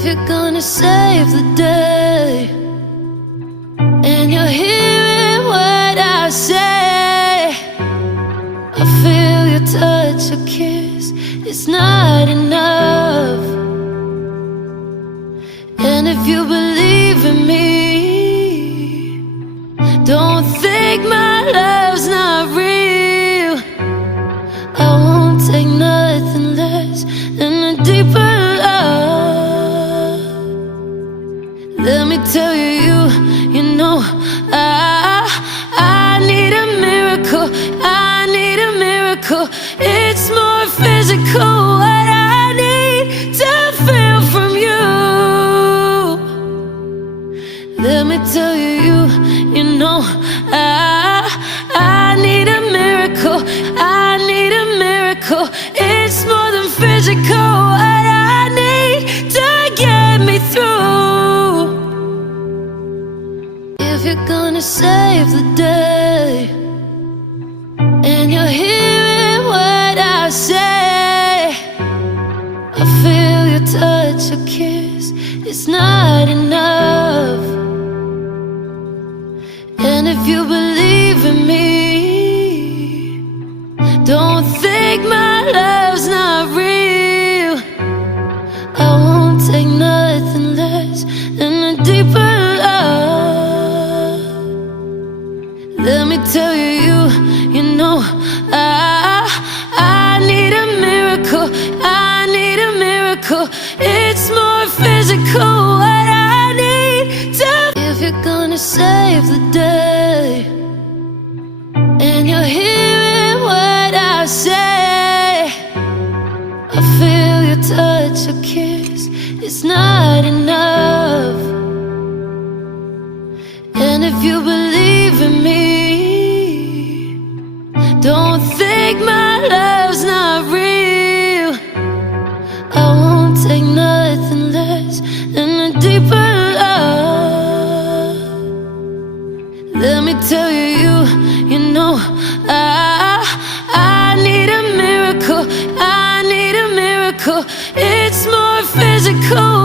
If you're gonna save the day and you're hearing what I say, I feel your touch, a kiss, it's not enough. And if you believe in me, don't think my love's not real. I won't take nothing less than a deeper love. Let me tell you, you know, I need a miracle, I need a miracle. It's more physical, what I need to feel from you. Let me tell you, you know, I need a miracle, I need a miracle. It's more than physical, what I need to get me through. If you're gonna save the day and you're hearing what I say, I feel your touch, a kiss, it's not enough. And if you believe in me, don't think my love's not real. I won't take nothing less than a deeper love. Let me tell you, you know, I need a miracle, I need a miracle. It's more physical, what I need to. If you're gonna save the day and you're hearing what I say, I feel your touch, a kiss, it's not enough. And if you believe in me, don't think my love's not real. I won't take nothing less than a deeper love. Let me tell you, you know, I need a miracle, I need a miracle. It's more physical.